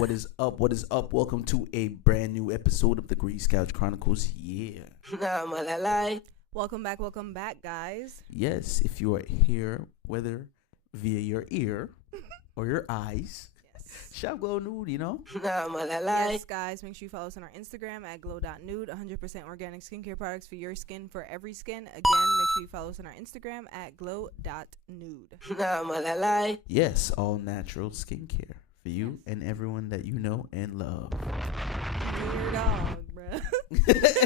What is up? What is up? Welcome to a brand new episode of the Couch Chronicles. Yeah. Welcome back, guys. Yes, if you are here, whether via your ear or your eyes, shop Glow Nude, you know? Yes, guys, make sure you follow us on our Instagram at glow.nude, 100% organic skincare products for your skin, for every skin. Again, make sure you follow us on our Instagram at glow.nude. Yes, all natural skincare for you and everyone that you know and love. Even your dog, bruh.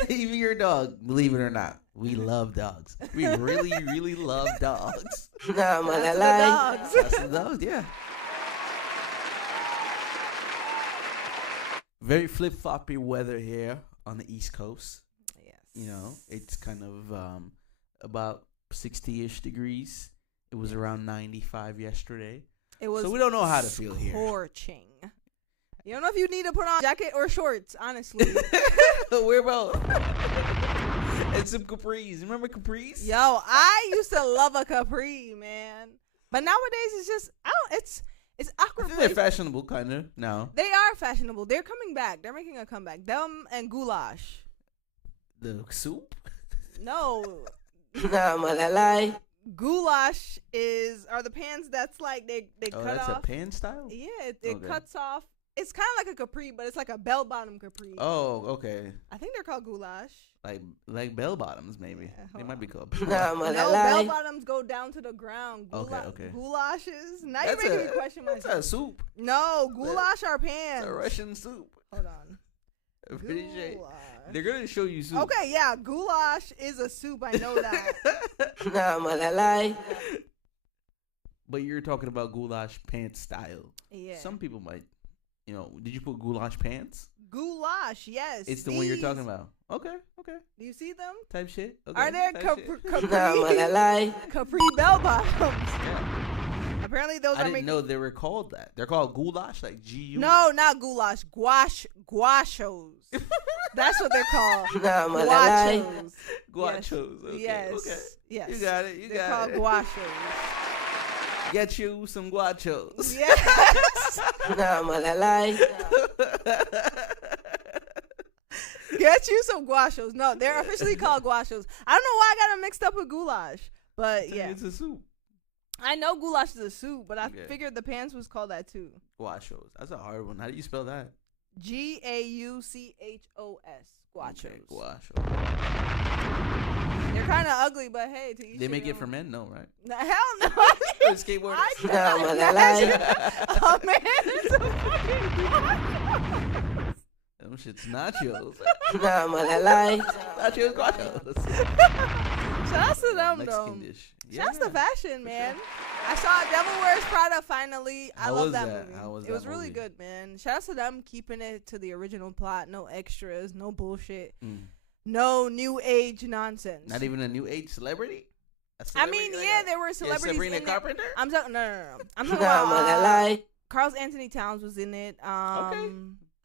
Even your dog, believe it or not. We love dogs. We really, really love dogs. That's the dogs. That's the dogs, yeah. Very flip-floppy weather here on the East Coast. Yes. You know, it's kind of about 60-ish degrees. It was around 95 yesterday. It was so we don't know how to feel here. Scorching. You don't know if you need to put on a jacket or shorts, honestly. We're both. And some capris. Remember capris? Yo, I used to love a capri, man. But nowadays it's just it's awkward. I think they're fashionable, kind of, now. They are fashionable. They're coming back. They're making a comeback. Them and Goulash. The soup? No. Goulash are the pants that's like they cut off. Oh, that's a pan style? Yeah, it cuts off. It's kind of like a capri, but it's like a bell-bottom capri. Oh, okay. I think they're called Goulash. Like bell-bottoms, maybe. Yeah, they might be called No, bell-bottoms go down to the ground. Okay. Goulashes? Now you're making me question myself. That's a soup. No, goulash are pants. It's a Russian soup. Hold on. I'm pretty sure. They're going to show you soup. Okay, yeah, goulash is a soup. I know that. But you're talking about goulash pants style. Yeah. Some people might, did you put goulash pants? Goulash, yes. It's the one you're talking about. Okay. Do you see them? Type shit. Okay. Are there capri bell bottoms? Yeah. Apparently those I didn't know they were called that. They're called goulash, like G-U. No, not goulash. Guachos. That's what they're called. Guachos. Guachos. Okay. Yes. Okay. Yes. You got it. They're called guachos. Get you some guachos. Yes. Get you some guachos. No, they're officially called guachos. I don't know why I got them mixed up with goulash, but yeah. It's a soup. I know goulash is a soup, but I figured the pants was called that too. Guachos. That's a hard one. How do you spell that? Gauchos. Guachos. Okay, guachos. They're kind of ugly, but hey, to each they make it for men, no, right? No, hell no. Skateboarders. I can't imagine a man is a fucking guacho. Them shit's nachos. Nachos, guachos. Shout out to them, Mexican though. dish. Shout out to fashion, man. I saw Devil Wears Prada finally. I love that movie. How was it was really good, man. Shout out to them keeping it to the original plot. No extras, no bullshit. No new age nonsense. Not even a new age celebrity? I mean, there were celebrities Sabrina in Carpenter? it. I'm talking about Carl Anthony Towns was in it. Okay.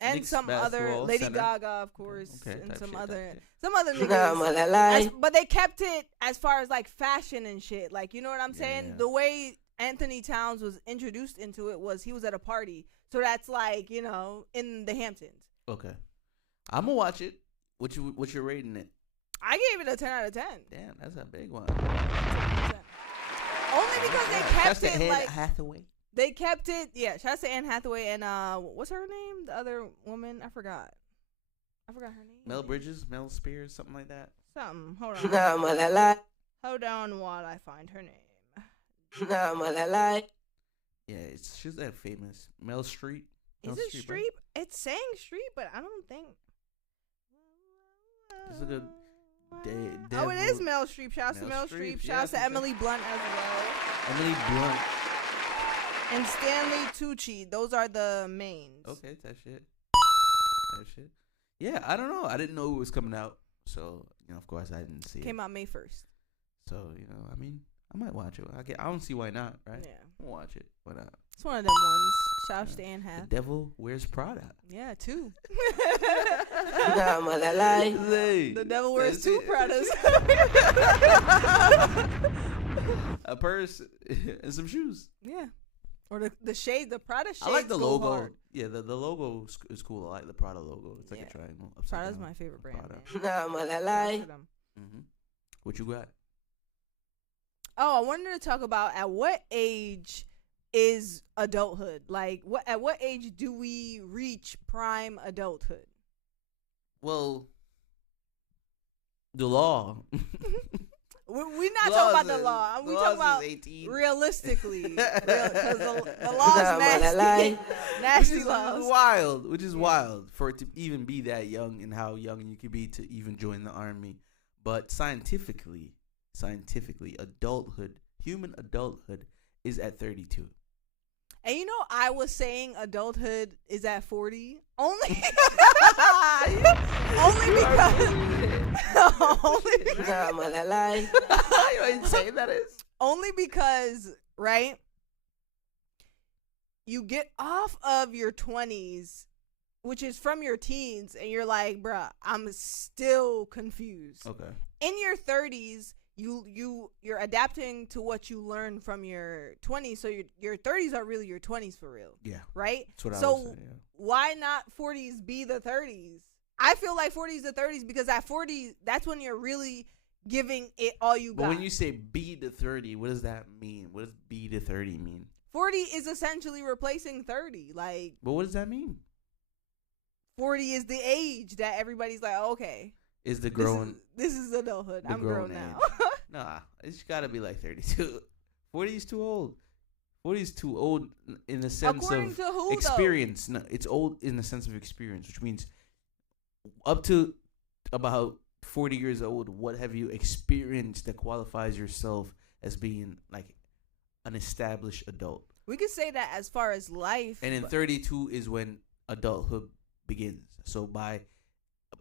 And Knicks some other Lady center. Gaga, of course, and some other niggas. But they kept it as far as like fashion and shit. Like, you know what I'm saying? Yeah. The way Anthony Towns was introduced into it was he was at a party. So that's like, in the Hamptons. Okay. I'm gonna watch it. What you rating it? I gave it a 10 out of 10. Damn, that's a big one. 10. Only because they kept it Anne like Hathaway. They kept it. Yeah, shout out to Anne Hathaway and what's her name? The other woman, I forgot her name. Mel Bridges, Mel Spears, something like that. Something. Hold on. Hold on while I find her name. Yeah, she's that famous. Mel Streep. Is it Streep? Right? It's saying Streep, but I don't think. It's a good day. Oh, it is Mel Streep. Shout out to Mel Streep. Shout out to Emily Blunt as well. Emily Blunt. And Stanley Tucci. Those are the mains. Okay, that shit. Yeah, I don't know. I didn't know it was coming out. So, of course, I didn't see it. Came out May 1st. So, I mean, I might watch it. I don't see why not, right? Yeah. I'll watch it. Why not? It's one of them ones. Shout out to Anne Hathaway. The Devil Wears Prada. Yeah, 2. The Devil Wears 2 Pradas. A purse and some shoes. Yeah. Or the shade, the Prada shades. I like the go logo. hard. Yeah, the logo is cool. I like the Prada logo. It's like a triangle. Prada's my favorite brand. Mm-hmm. What you got? Oh, I wanted to talk about at what age is adulthood? Like, at what age do we reach prime adulthood? Well, the law. We're not talking about the law. We talking about 18. Realistically. Because the law is nasty. Nasty laws. Which is wild for it to even be that young and how young you could be to even join the army. But scientifically, human adulthood is at 32. And you know, I was saying adulthood is at 40 only because only because, right? You get off of your 20s, which is from your teens, and you're like, bruh, I'm still confused. Okay. In your 30s, you're adapting to what you learned from your 20s, so your 30s are really your 20s for real. Yeah. Right? That's what I was saying, yeah. Why not 40s be the 30s? I feel like 40s the 30s because at 40, that's when you're really giving it all you got. But when you say be the 30, what does that mean? What does be the 30 mean? 40 is essentially replacing 30. Like, but what does that mean? 40 is the age that everybody's like, oh, okay. Is the grown? This is adulthood. I'm grown now. Nah, it's got to be like 32. 40 is too old. 40 is too old in the sense According of to who, experience. No, it's old in the sense of experience, which means up to about 40 years old, what have you experienced that qualifies yourself as being like an established adult? We could say that as far as life. And in 32 is when adulthood begins. So by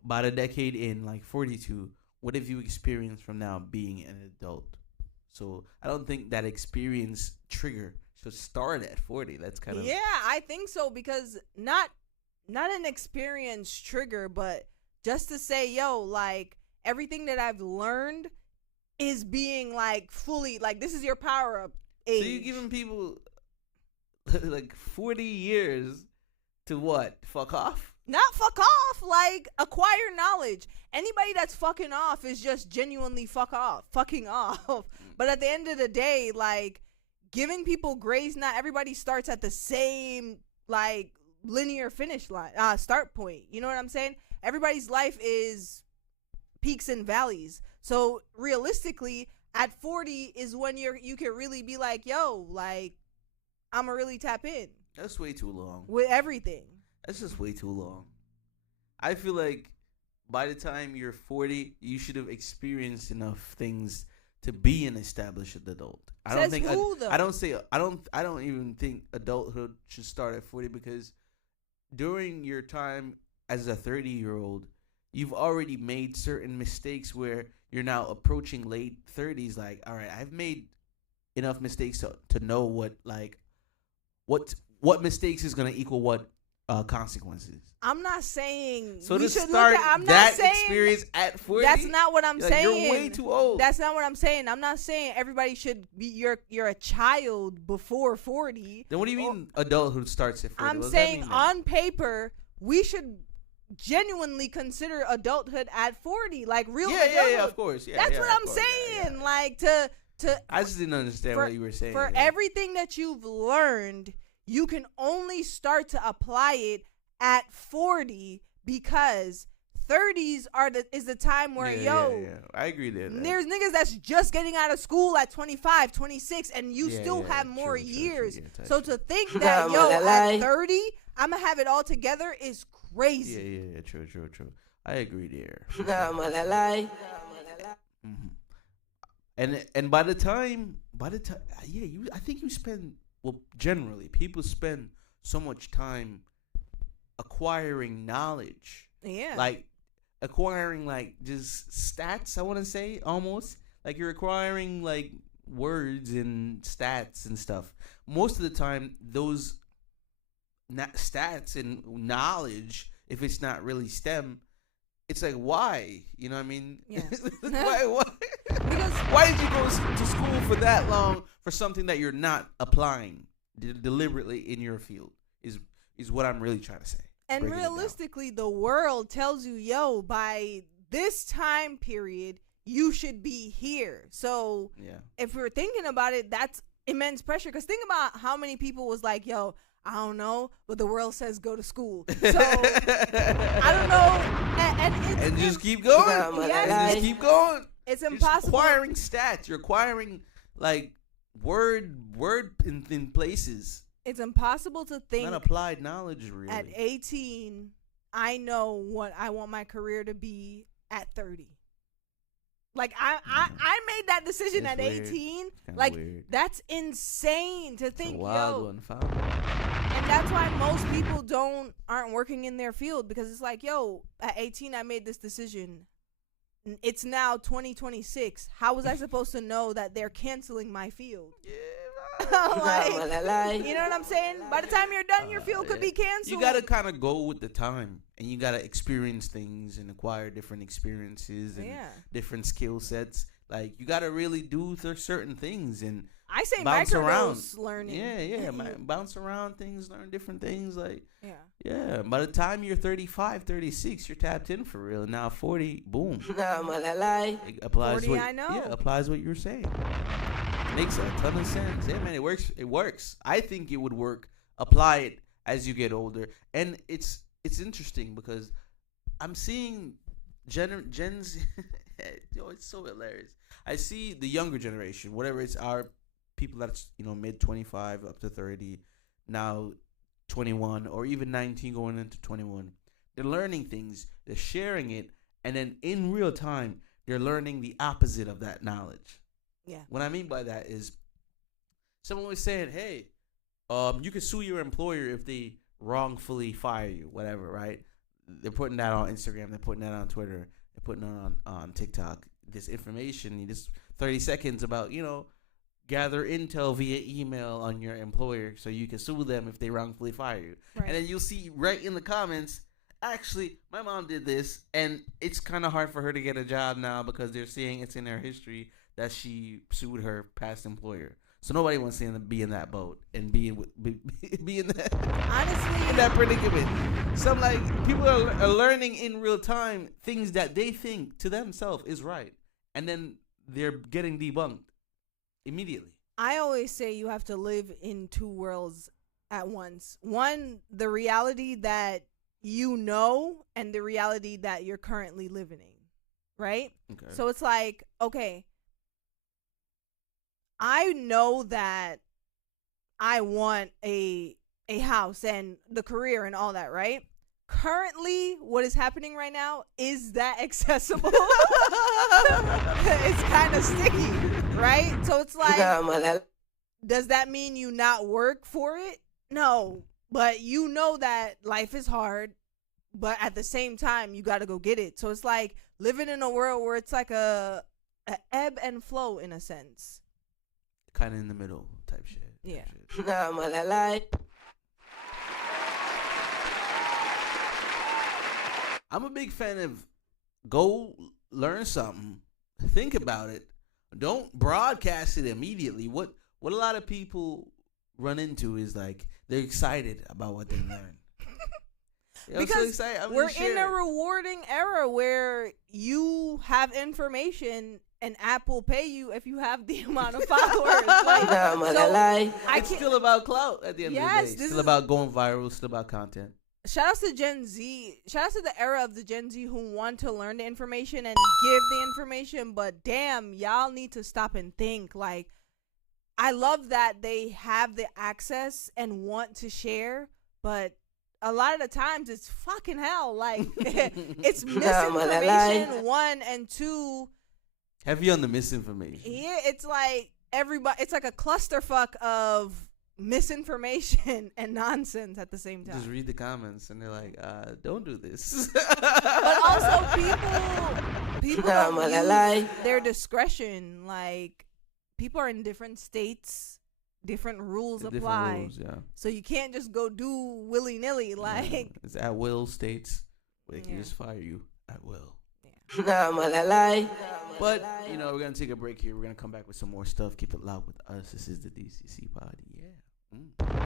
the decade in like 42, what have you experienced from now being an adult? So I don't think that experience trigger should start at 40. That's kind of... Yeah, I think so, because not an experience trigger, but just to say, yo, like, everything that I've learned is being like fully, like, this is your power up age. So you're giving people like 40 years to what? Fuck off? Not fuck off, like, acquire knowledge. Anybody that's fucking off is just genuinely fucking off. But at the end of the day, like, giving people grace, not everybody starts at the same, like, linear finish line, start point. You know what I'm saying? Everybody's life is peaks and valleys. So realistically, at 40 is when you can really be like, yo, like, I'ma really tap in. That's way too long. With everything. That's just way too long. I feel like by the time you're 40, you should have experienced enough things to be an established adult. I don't think I don't even think adulthood should start at 40, because during your time as a 30-year-old, you've already made certain mistakes where you're now approaching late 30s. Like, all right, I've made enough mistakes to know what mistakes is going to equal what consequences. I'm not saying so we to should start look at, I'm that not saying experience at 40. That's not what I'm saying. You're way too old. That's not what I'm saying. I'm not saying everybody should be. You're a child before 40. Then what do you mean adulthood starts at 40? I'm saying on paper we should genuinely consider adulthood at 40, like real adulthood. Yeah, of course. Yeah, that's what I'm saying. Yeah. Like to. I just didn't understand what you were saying. For everything that you've learned, you can only start to apply it at 40, because 30s is the time where I agree there. There's niggas that's just getting out of school at 25, 26, and you still have more years. True. So to think that at 30 I'm gonna have it all together is crazy. Yeah, true. I agree there. Mm-hmm. And by the time, I think you spend, well, generally people spend so much time acquiring knowledge. Yeah. Like acquiring like just stats, I want to say, almost. Like you're acquiring like words and stats and stuff. Most of the time those stats and knowledge, if it's not really STEM, it's like, why? You know what I mean? Yeah. Why? Because why did you go to school for that long for something that you're not applying? deliberately in your field is what I'm really trying to say. And realistically, the world tells you, yo, by this time period, you should be here. So if we're thinking about it, that's immense pressure. Because think about how many people was like, yo, I don't know, but the world says go to school. So I don't know. And just keep going. Yes. Just keep going. It's impossible. You're acquiring stats. You're acquiring like word in places. It's impossible to think. Not applied knowledge, really. At 18, I know what I want my career to be at 30. Like I made that decision at 18. Like weird. That's insane to think. It's a wild one, fam. And that's why most people aren't working in their field, because it's like, yo, at 18 I made this decision. It's now 2026. How was I supposed to know that they're canceling my field? Yeah. Like, you know what I'm saying? By the time you're done, your field could be canceled. You gotta kind of go with the time, and you gotta experience things and acquire different experiences and different skill sets. Like you gotta really do certain things and I say bounce around, learning. Yeah, bounce around things, learn different things. Like by the time you're 35, 36, you're tapped in for real. Now 40, boom. It applies 40, I know. Yeah, applies what you're saying. Makes a ton of sense. Yeah, man, it works. It works. I think it would work. Apply it as you get older, and it's interesting because I'm seeing Gen's. Yo, it's so hilarious. I see the younger generation, whatever it's our people that's mid 25 up to 30, now 21 or even 19 going into 21. They're learning things. They're sharing it, and then in real time, they're learning the opposite of that knowledge. Yeah. What I mean by that is someone was saying, hey, you can sue your employer if they wrongfully fire you, whatever, right? They're putting that on Instagram. They're putting that on Twitter. They're putting it on TikTok. This information, this 30 seconds about, gather intel via email on your employer so you can sue them if they wrongfully fire you. Right. And then you'll see right in the comments, actually, my mom did this, and it's kind of hard for her to get a job now because they're seeing it's in her history that she sued her past employer. So nobody wants to be in that boat and be in that honestly in that predicament. So I'm like, people are learning in real time things that they think to themselves is right, and then they're getting debunked immediately. I always say you have to live in two worlds at once. One, the reality that and the reality that you're currently living in, right? Okay. So it's like, okay, I know that I want a house and the career and all that, right? Currently, what is happening right now, is that accessible? It's kind of sticky, right? So it's like, does that mean you not work for it? No, but you know that life is hard, but at the same time, you got to go get it. So it's like living in a world where it's like a ebb and flow in a sense. Kind of in the middle type shit. Yeah. I'm a big fan of go learn something, think about it, don't broadcast it immediately. What a lot of people run into is like they're excited about what they learn. Because we're in a rewarding era where you have information. An app will pay you if you have the amount of followers. It's still about clout at the end of the day. It's still about going viral. Still about content. Shout out to Gen Z. Shout out to the era of the Gen Z who want to learn the information and give the information. But damn, y'all need to stop and think. Like, I love that they have the access and want to share, but a lot of the times it's fucking hell. Like, it's misinformation, one, and two. Heavy on the misinformation. Yeah, it's like it's like a clusterfuck of misinformation and nonsense at the same time. Just read the comments and they're like, don't do this. But also people use their discretion. Like, people are in different states, different rules apply. Different rules, so you can't just go do willy-nilly. Like, it's at will states. They can just fire you at will. But, we're going to take a break here. We're going to come back with some more stuff. Keep it loud with us. This is the DCC Pod. Yeah.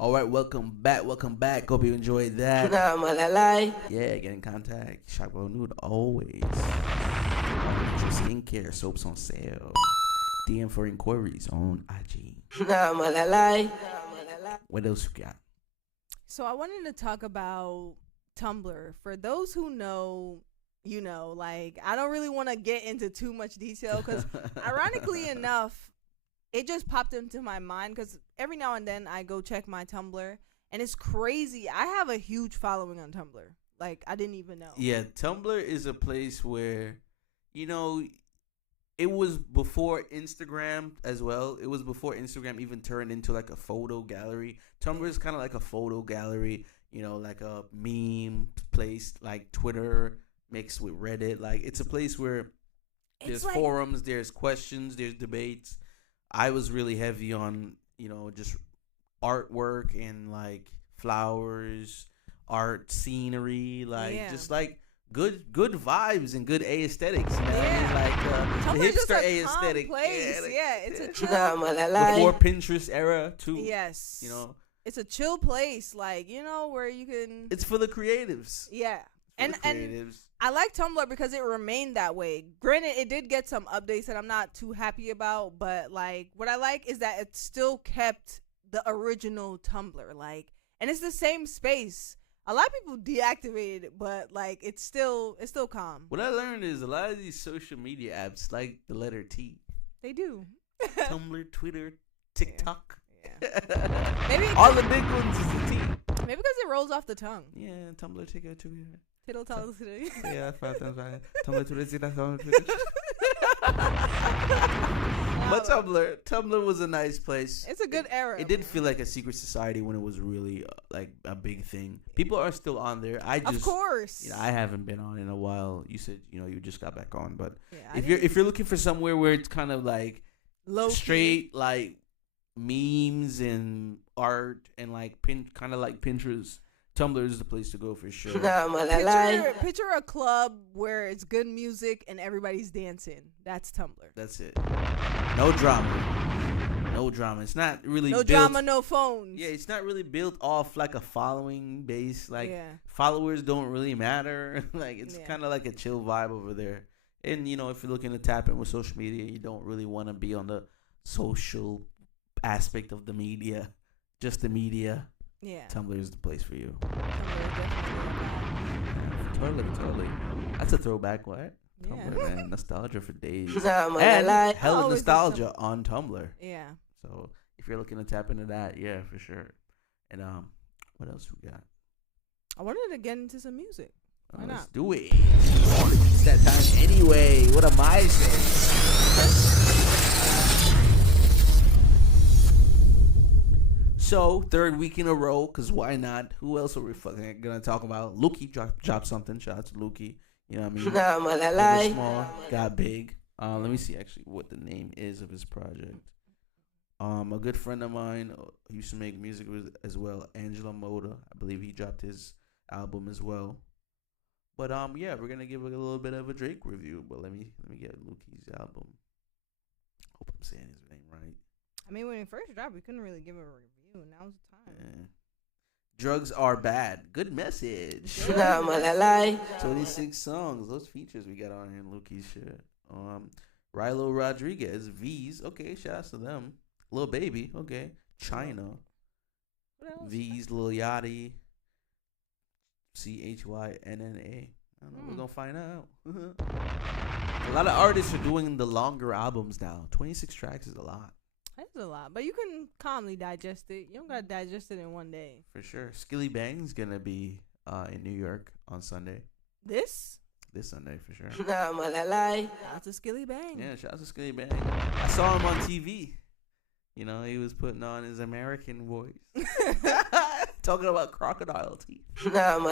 All right, welcome back. Hope you enjoyed that. Yeah, get in contact. Shop Go Nude always. Your skincare soaps on sale. DM for inquiries on IG. What else you got? So I wanted to talk about Tumblr. For those who know, you know, like, I don't really want to get into too much detail because ironically enough, it just popped into my mind because every now and then I go check my Tumblr and it's crazy. I have a huge following on Tumblr. Like, I didn't even know. Yeah, Tumblr is a place where, you know, it was before Instagram as well. It was before Instagram even turned into like a photo gallery. Tumblr is kind of like a photo gallery, you know, like a meme place, like Twitter mixed with Reddit. Like, it's a place where there's like forums, there's questions, there's debates. I was really heavy on, you know, just artwork and like flowers, art, scenery, like just like good vibes and good aesthetics. You know what I mean? Like the hipster aesthetic. Yeah, it's a chill. Before Pinterest era too. Yes. You know, it's a chill place, like, you know, where you can. It's for the creatives. Yeah. And I like Tumblr because it remained that way. Granted, it did get some updates that I'm not too happy about, but like what I like is that it still kept the original Tumblr, like, and it's the same space. A lot of people deactivated it, but like it's still calm. What I learned is a lot of these social media apps like the letter T. They do. Tumblr, Twitter, TikTok. Yeah. Maybe all the big ones is the T. Maybe because it rolls off the tongue. Yeah, Tumblr, Twitter, Twitter. Tittle tell today. Yeah, 5 times 5. Tumblr, Twitter. But Tumblr was a nice place. It's a good era. It did feel like a secret society when it was really like a big thing. People are still on there. Of course. You know, I haven't been on in a while. You said, you know, you just got back on, but yeah, if you're looking for somewhere where it's kind of like low straight like memes and art and like kind of like Pinterest, Tumblr is the place to go for sure. Picture a club where it's good music and everybody's dancing. That's Tumblr. That's it. No drama. It's not really no drama, no phones. Yeah, it's not really built off like a following base. Like followers don't really matter. Like it's kind of like a chill vibe over there. And you know, if you're looking to tap in with social media, you don't really want to be on the social aspect of the media. Just the media. Yeah. Tumblr is the place for you. Tumblr is Totally. That's a throwback, what? Yeah. Tumblr, man. Nostalgia for days. And hella nostalgia on Tumblr. Yeah. So if you're looking to tap into that, yeah, for sure. And what else we got? I wanted to get into some music. Why not? Let's do it. It's that time anyway. What am I saying? So, third week in a row, because why not? Who else are we fucking going to talk about? LUCKI dropped something. Shout out to LUCKI. You know what I mean? Small, got big. Let me see actually what the name is of his project. A good friend of mine used to make music with as well, Angela Moda. I believe he dropped his album as well. But yeah, we're gonna give a little bit of a Drake review. But let me get LUCKI's album. Hope I'm saying his name right. I mean, when it first dropped, we couldn't really give a review. Now's the time. Yeah. Drugs are bad. Good message. 26 songs. Those features we got on here in LUCKI's shit. Rilo Rodriguez, V's. Okay, shouts to them. Lil Baby. Okay. China. V's, Lil Yachty. CHYNNA. I don't know. We're going to find out. A lot of artists are doing the longer albums now. 26 tracks is a lot. That's a lot. But you can calmly digest it. You don't got to digest it in one day. For sure. Skilly Bang's going to be in New York on Sunday. This Sunday, for sure. Shout out to Skilly Bang. Yeah, shout out to Skilly Bang. I saw him on TV. You know, he was putting on his American voice. Talking about crocodile teeth. Shout out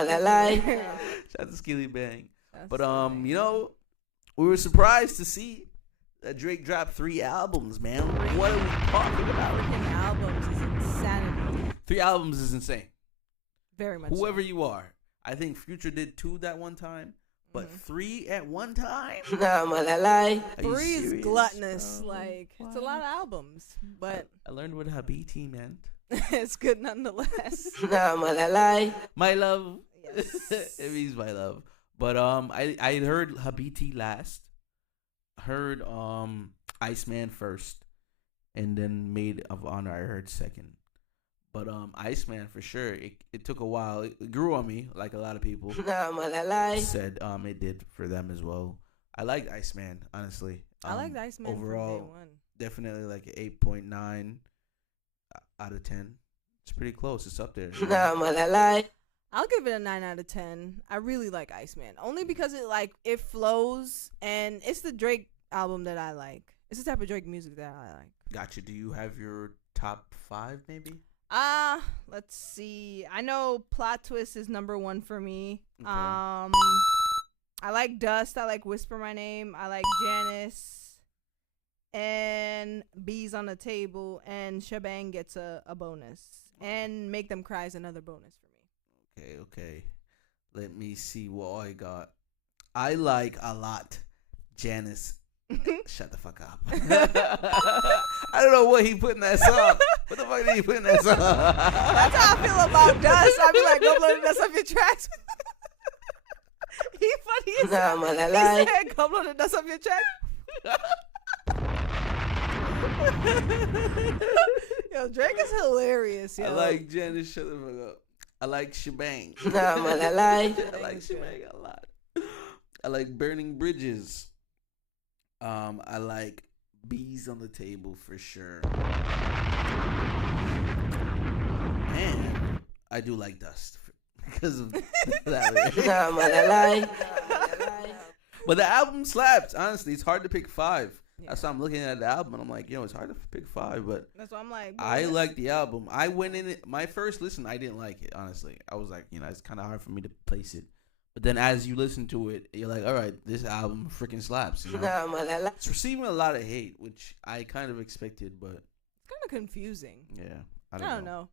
to Skilly Bang. But, you know, we were surprised to see that Drake dropped 3 albums, man. What are we talking about? 3 albums is insanity. 3 albums is insane. Very much Whoever you are. I think Future did 2 that one time. But 3 at one time? 3 is gluttonous. Like, it's a lot of albums. But I learned what HABITI meant. It's good nonetheless. My love. Yes. It means my love. But I heard HABITI last. Heard ICEMAN first, and then Maid of Honor I heard second. But ICEMAN for sure. It took a while. It grew on me, like a lot of people said. It did for them as well. I liked ICEMAN, honestly. I liked ICEMAN overall. From day one. Definitely like an 8.9 out of 10. It's pretty close. It's up there. I'll give it a 9 out of 10. I really like ICEMAN, only because it flows, and it's the Drake album that I like. It's the type of Drake music that I like. Gotcha. Do you have your top 5 maybe? Let's see. I know Plot Twist is number 1 for me. Okay. I like Dust. I like Whisper My Name. I like Janice. And Bees on the Table. And Shebang gets a bonus. And Make Them Cry is another bonus for me. Okay. Let me see what I got. I like a lot Janice. Shut the fuck up. I don't know what he put in that song. What the fuck did he put in that song? That's how I feel about Dust. I be like, go blow the dust off your tracks. He funny as hell. He said, go blow the dust off your tracks. Yo, Drake is hilarious, yo. I like Janice. Shut the fuck up. I like Shebang. I like Shebang a lot. I like Burning Bridges. I like Bees on the Table for sure. And I do like Dust because of that. But the album slaps. Honestly, it's hard to pick 5. Yeah. That's why I'm looking at the album and I'm like, it's hard to pick 5. But that's why I'm like, I like the album. I went in it. My first listen, I didn't like it. Honestly, I was like, it's kind of hard for me to place it. But then as you listen to it, you're like, all right, this album freaking slaps. It's receiving a lot of hate, which I kind of expected, but it's kind of confusing. Yeah, I don't know.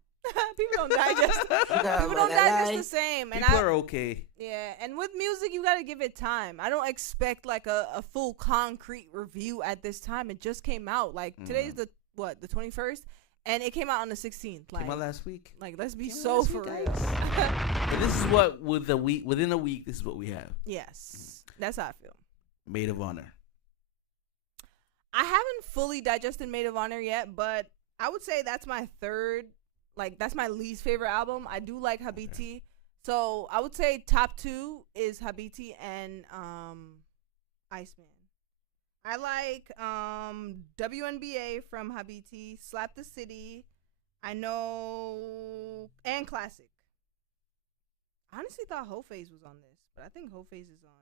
People don't digest. People don't digest the same. People are okay. Yeah, and with music, you got to give it time. I don't expect like a full concrete review at this time. It just came out. Like today's the 21st, and it came out on the 16th. Like came out last week. Like let's be so for real. But this is what within a week. This is what we have. Yes, that's how I feel. Maid of Honor. I haven't fully digested Maid of Honor yet, but I would say that's my third. Like, that's my least favorite album. I do like HABITI. Okay. So, I would say top 2 is HABITI and ICEMAN. I like WNBA from HABITI, Slap the City, I know, and Classic. I honestly thought Whole Phase was on this, but I think Whole Phase is on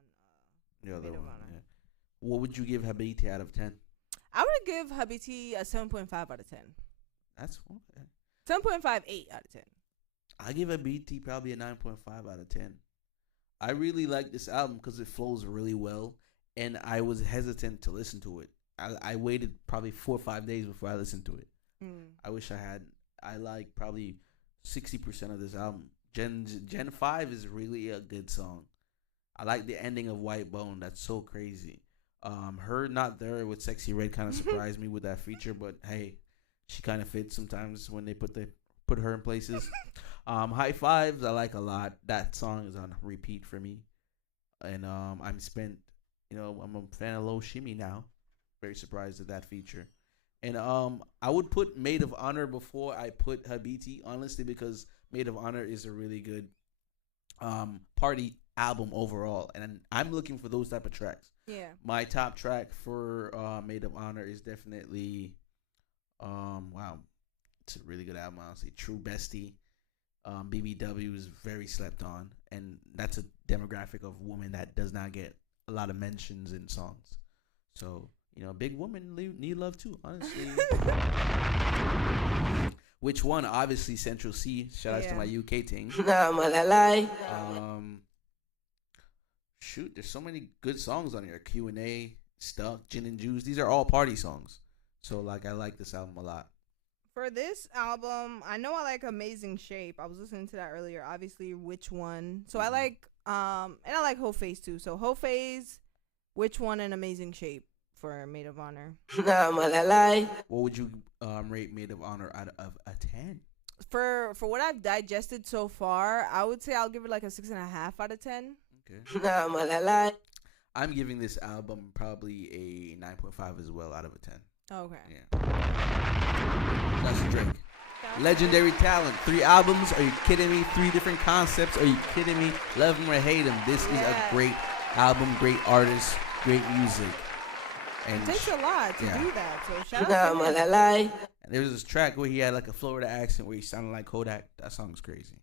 Maid of Honor. Yeah. What would you give HABITI out of 10? I would give HABITI a 7.5 out of 10. That's okay. 7.58 out of 10. I give HABITI probably a 9.5 out of 10. I really like this album because it flows really well, and I was hesitant to listen to it. I waited probably 4 or 5 days before I listened to it. I wish I had. I like probably 60% of this album. Gen 5 is really a good song. I like the ending of White Bone. That's so crazy. Her Not There with Sexy Red kind of surprised me with that feature, but hey, she kind of fits sometimes when they put her in places. High Fives I like a lot. That song is on repeat for me, and I'm a fan of Low Shimmy now. Very surprised at that feature, and I would put Maid of Honor before I put HABITI, honestly, because Maid of Honor is a really good party album overall, and I'm looking for those type of tracks. Yeah. My top track for Maid of Honor is definitely. Wow, it's a really good album, honestly. True Bestie. BBW is very slept on, and that's a demographic of woman that does not get a lot of mentions in songs. So, big women need love too, honestly. Which one? Obviously, Central C. Shout out to my UK team. Shoot, there's so many good songs on here. Q&A, Stuck, Gin and Juice. These are all party songs. So, I like this album a lot. For this album, I know I like Amazing Shape. I was listening to that earlier. Obviously, Which One. So, I like, and I like Whole Phase, too. So, Whole Phase, Which One, and Amazing Shape for Maid of Honor. What would you rate Maid of Honor out of a 10? for what I've digested so far, I would say I'll give it like a 6.5 out of 10. Okay. I'm giving this album probably a 9.5 as well out of a 10. Okay. Yeah. That's Drake. Legendary talent. 3 albums. Are you kidding me? 3 different concepts. Are you kidding me? Love him or hate him. This is a great album, great artist, great music. And it takes a lot to do that. So shout out to him. And there was this track where he had like a Florida accent where he sounded like Kodak. That song's crazy.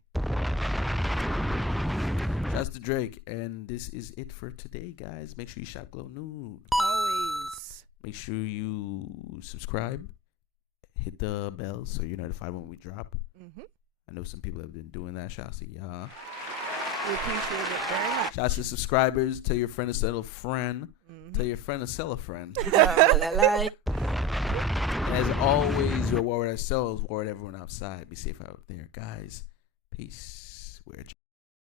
Shouts to Drake. And this is it for today, guys. Make sure you shop Glow Nude. Always. Make sure you subscribe. Hit the bell so you're notified when we drop. Mm-hmm. I know some people have been doing that. Shouts to y'all. We appreciate it very much. Shouts to subscribers. Tell your friend to sell a friend. Mm-hmm. Tell your friend to sell a friend. As always, your word ourselves, word everyone outside. Be safe out there, guys. Peace. We're